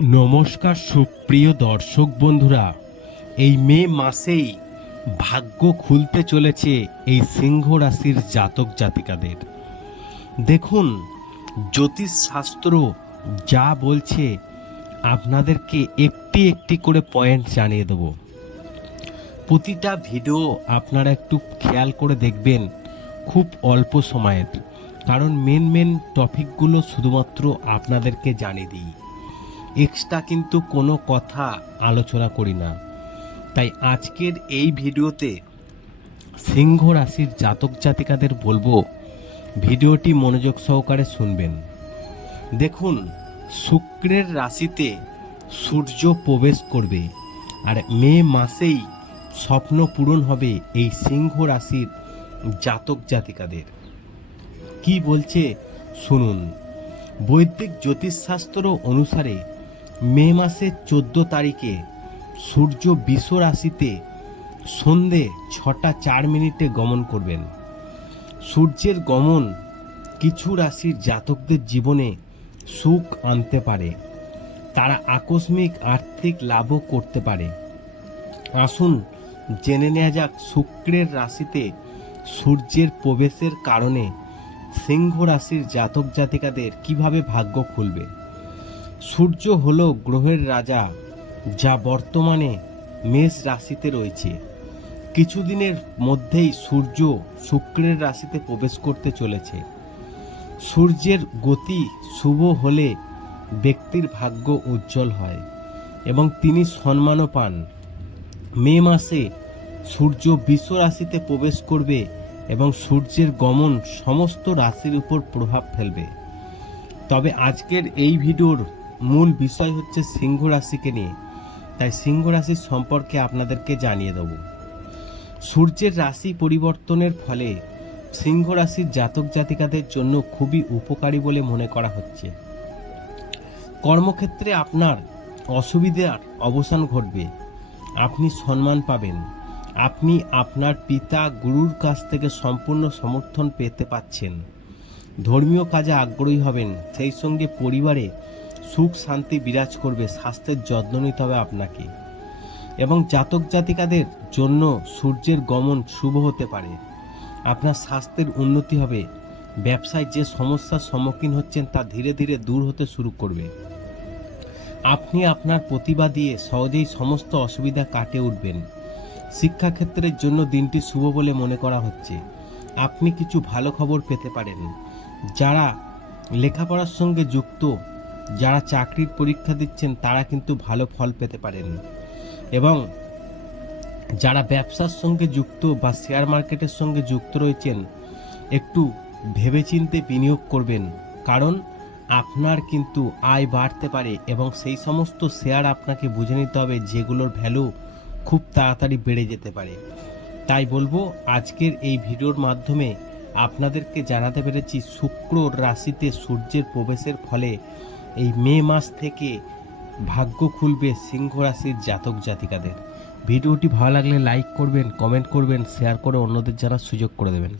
নমস্কার সুপ্রিয় দর্শক বন্ধুরা, এই মে মাসেই ভাগ্য খুলতে চলেছে এই সিংহ রাশির জাতক জাতিকাদের। দেখুন, জ্যোতিষ শাস্ত্র যা বলছে, আপনাদেরকে একটি একটি করে পয়েন্ট জানিয়ে দেব। প্রতিটা ভিডিও আপনারা একটু খেয়াল করে দেখবেন, খুব অল্প সময়ের। কারণ মেন মেন টপিকগুলো শুধুমাত্র আপনাদেরকে জানিয়ে দিই। এক্সট্রা কিন্তু কোনো কথা আলোচনা করি না। তাই আজকের এই ভিডিওতে সিংহ রাশির জাতক জাতিকাদের বলব, ভিডিওটি মনোযোগ সহকারে শুনবেন। দেখুন, শুক্রের রাশিতে সূর্য প্রবেশ করবে আর মে মাসেই স্বপ্ন পূরণ হবে এই সিংহ রাশির জাতক জাতিকাদের। কি বলছে? শুনুন, বৈদিক জ্যোতিষশাস্ত্র অনুসারে মে মাসের চোদ্দ তারিখে সূর্য বিশ্ব রাশিতে সন্ধে ছটা চার মিনিটে গমন করবেন। সূর্যের গমন কিছু রাশির জাতকদের জীবনে সুখ আনতে পারে। তারা আকস্মিক আর্থিক লাভও করতে পারে। আসুন জেনে নেওয়া যাক শুক্রের রাশিতে সূর্যের প্রবেশের কারণে সিংহ রাশির জাতক জাতিকাদের কীভাবে ভাগ্য খুলবে। সূর্য হল গ্রহের রাজা, যা বর্তমানে মেষ রাশিতে রয়েছে। কিছুদিনের মধ্যেই সূর্য শুক্রের রাশিতে প্রবেশ করতে চলেছে। সূর্যের গতি শুভ হলে ব্যক্তির ভাগ্য উজ্জ্বল হয় এবং তিনি সম্মানও পান। মে মাসে সূর্য বিশ্ব রাশিতে প্রবেশ করবে এবং সূর্যের গমন সমস্ত রাশির উপর প্রভাব ফেলবে। তবে আজকের এই ভিডিওর মূল বিষয় হচ্ছে সিংহ রাশিকে নিয়ে। তাই সিংহ রাশির সম্পর্কে আপনাদেরকে জানিয়ে দেব। সূর্যের রাশি পরিবর্তনের ফলে সিংহ রাশির জাতক জাতিকাদের জন্য খুবই উপকারী বলে মনে করা হচ্ছে। কর্মক্ষেত্রে আপনার অসুবিধার অবসান ঘটবে। আপনি সম্মান পাবেন। আপনি আপনার পিতা গুরুর কাছ থেকে সম্পূর্ণ সমর্থন পেতে পাচ্ছেন। ধর্মীয় কাজে আগ্রহী হবেন। সেই সঙ্গে পরিবারে সুখ শান্তি বিরাজ করবে, স্বাস্থ্যের যত্ন নিতে হবে আপনাকে। এবং জাতক জাতিকাদের জন্য সূর্যের গমন শুভ হতে পারে। আপনার স্বাস্থ্যের উন্নতি হবে। ব্যবসায় যে সমস্যার সম্মুখীন হচ্ছেন তা ধীরে ধীরে দূর হতে শুরু করবে। আপনি আপনার প্রতিভা দিয়ে সহজেই সমস্ত অসুবিধা কাটিয়ে উঠবেন। শিক্ষাক্ষেত্রের জন্য দিনটি শুভ বলে মনে করা হচ্ছে। আপনি কিছু ভালো খবর পেতে পারেন। যারা লেখাপড়ার সঙ্গে যুক্ত যারা চাকরির পরীক্ষা দিচ্ছেন, তারা কিন্তু ভালো ফল পেতে পারেন। এবং যারা ব্যবসার সঙ্গে যুক্ত বা শেয়ার মার্কেটের সঙ্গে যুক্ত রয়েছেন, একটু ভেবেচিন্তে বিনিয়োগ করবেন। কারণ আপনার কিন্তু আয় বাড়তে পারে এবং সেই সমস্ত শেয়ার আপনাকে বুঝে নিতে হবে, যেগুলোর ভ্যালু খুব তাড়াতাড়ি বেড়ে যেতে পারে। তাই বলব, আজকের এই ভিডিওর মাধ্যমে আপনাদেরকে জানাতে পেরেছি, শুক্র রাশিতে সূর্যের প্রবেশের ফলে এই মে মাস থেকে ভাগ্য খুলবে সিংহ রাশির জাতক জাতিকাদের। ভিডিওটি ভালো লাগলে লাইক করবেন কমেন্ট করবেন শেয়ার করে অন্যদের জানার সুযোগ করে দেবেন।